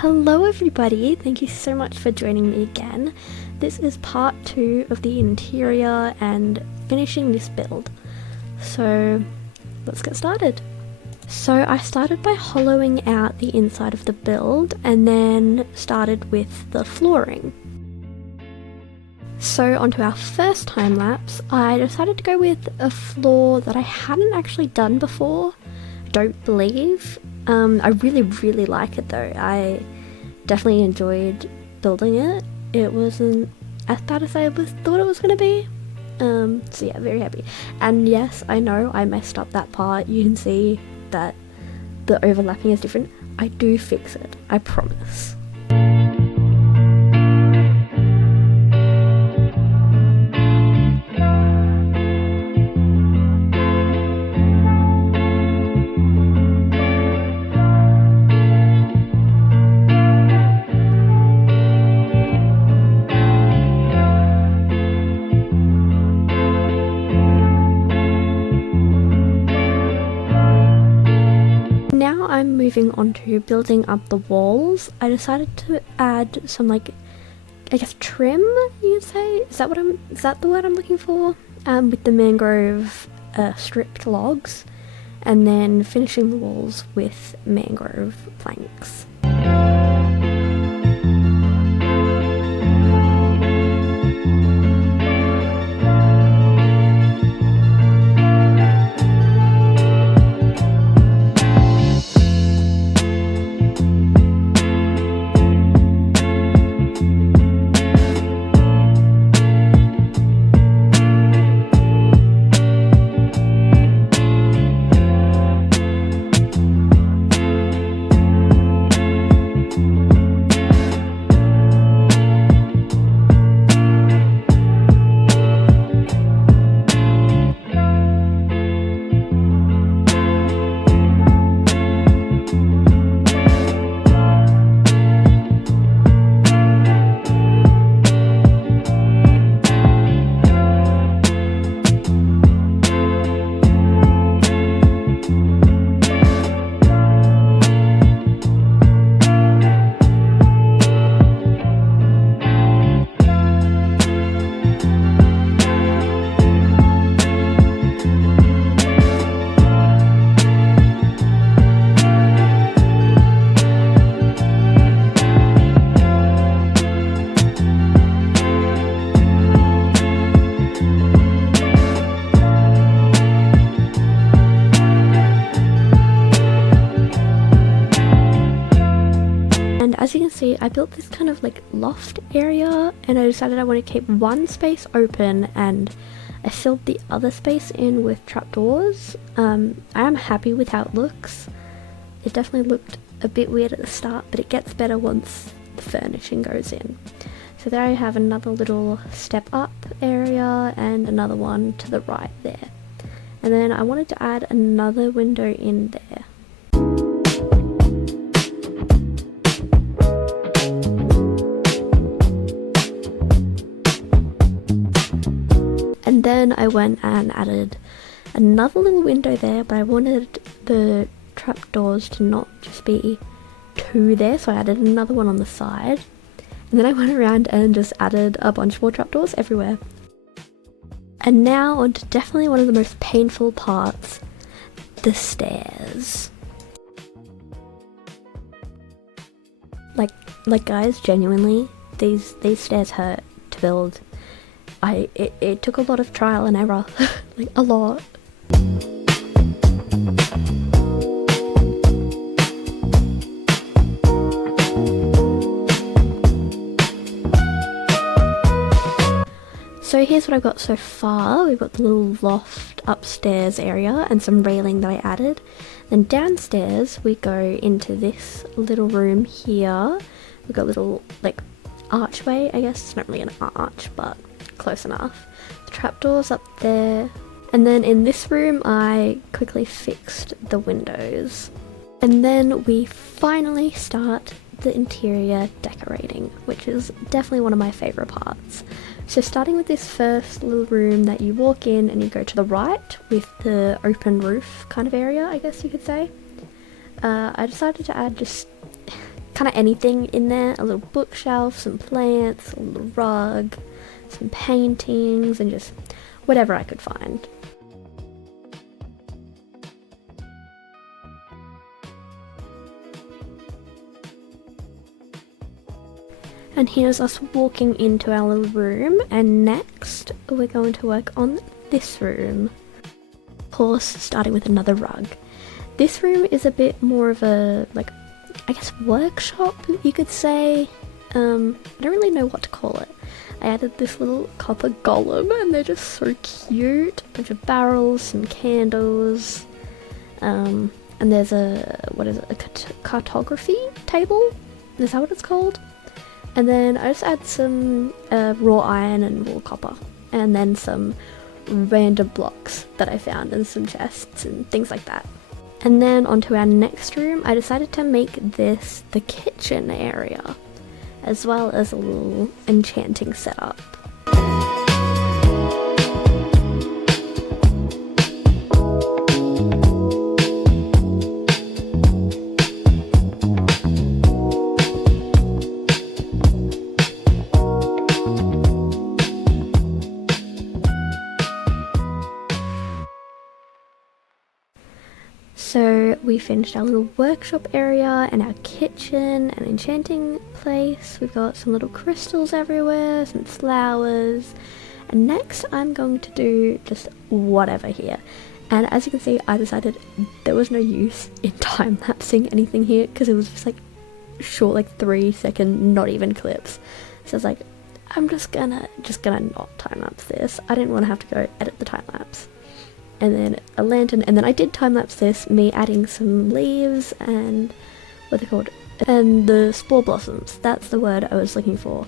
Hello everybody, thank you so much for joining me again. This is part 2 of the interior and finishing this build. So let's get started. So I started by hollowing out the inside of the build and then started with the flooring. So onto our first time lapse, I decided to go with a floor that I hadn't actually done before, I don't believe. I really like it though. I definitely enjoyed building it. It wasn't as bad as I thought it was going to be. So yeah, very happy. And yes, I know I messed up that part. You can see that the overlapping is different. I do fix it, I promise. Now I'm moving on to building up the walls. I decided to add some, like, I guess trim, you'd say? Is that the word I'm looking for? With the mangrove stripped logs, and then finishing the walls with mangrove planks. As you can see, I built this kind of like loft area, and I decided I want to keep one space open and I filled the other space in with trapdoors. I am happy with how it looks. It definitely looked a bit weird at the start, but it gets better once the furnishing goes in. So there I have another little step up area and another one to the right there. And then I wanted to add another window in there. And then I went and added another little window there, but I wanted the trapdoors to not just be two there, so I added another one on the side. And then I went around and just added a bunch more trapdoors everywhere. And now on to definitely one of the most painful parts, the stairs. Like guys, genuinely, these stairs hurt to build. It took a lot of trial and error, like a lot. So here's what I've got so far. We've got the little loft upstairs area and some railing that I added. Then downstairs we go into this little room here. We've got a little like archway, I guess. It's not really an arch, but close enough. The trapdoors up there. And then in this room I quickly fixed the windows. And then we finally start the interior decorating, which is definitely one of my favourite parts. So starting with this first little room that you walk in and you go to the right with the open roof kind of area, I guess you could say. I decided to add just kind of anything in there. A little bookshelf, some plants, a little rug, some paintings, and just whatever I could find. And here's us walking into our little room, and next we're going to work on this room. Of course, starting with another rug. This room is a bit more of a, like, I guess workshop, you could say. I don't really know what to call it. I added this little copper golem, and they're just so cute. A bunch of barrels, some candles, and there's a cartography table? Is that what it's called? And then I just add some raw iron and raw copper, and then some random blocks that I found in some chests and things like that. And then onto our next room, I decided to make this the kitchen area, as well as a little enchanting setup. So we finished our little workshop area and our kitchen and enchanting place. We've got some little crystals everywhere, some flowers, and next I'm going to do just whatever here. And as you can see, I decided there was no use in time-lapsing anything here because it was just like short, like 3-second, not even clips. So I was like, I'm just gonna not time-lapse this. I didn't want to have to go edit the time-lapse. And then a lantern, and then I did time-lapse this, me adding some leaves and what they're called, and the spore blossoms. That's the word I was looking for.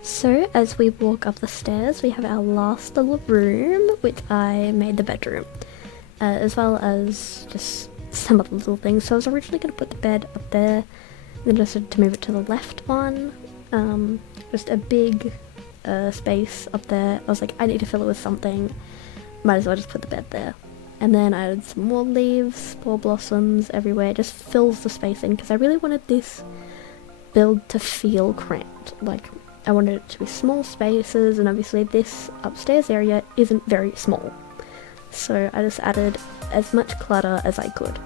So as we walk up the stairs, we have our last little room, which I made the bedroom, as well as just some other little things. So I was originally going to put the bed up there, then decided to move it to the left one. Just a big space up there. I was like, I need to fill it with something. Might as well just put the bed there. And then I added some more leaves, spore blossoms everywhere. It just fills the space in because I really wanted this build to feel cramped. Like, I wanted it to be small spaces, and obviously this upstairs area isn't very small. So I just added as much clutter as I could.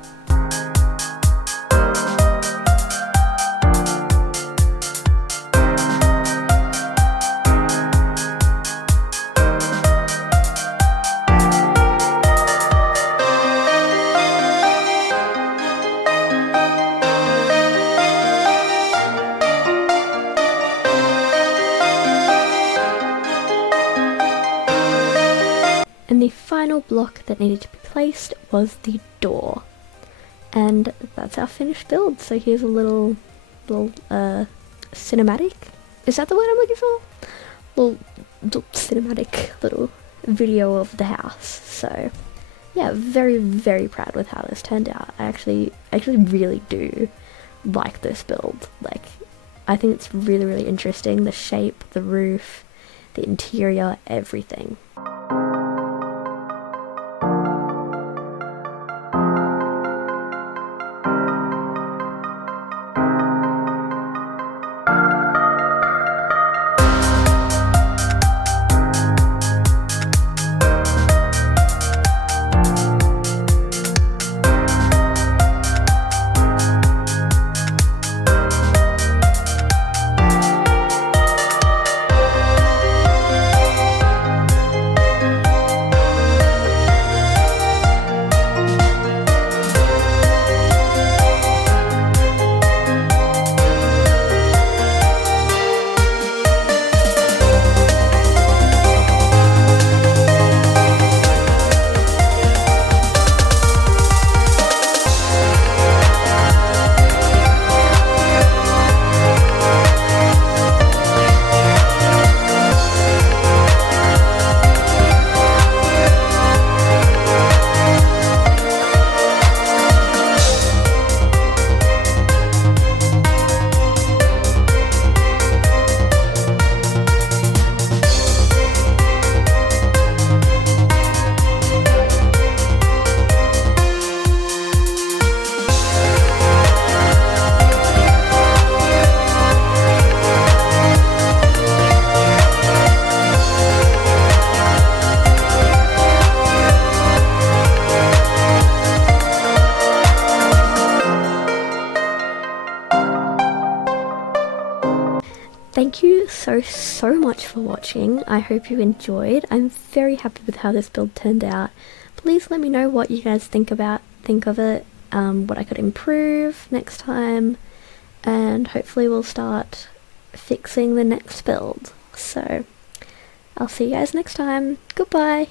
And the final block that needed to be placed was the door. And that's our finished build. So here's a little cinematic. Is that the word I'm looking for? Little cinematic little video of the house. So yeah, very, very proud with how this turned out. I actually really do like this build. Like, I think it's really, really interesting. The shape, the roof, the interior, everything. so much for watching. I hope you enjoyed. I'm very happy with how this build turned out. Please let me know what you guys think of it, what I could improve next time, and hopefully we'll start fixing the next build. So I'll see you guys next time. Goodbye.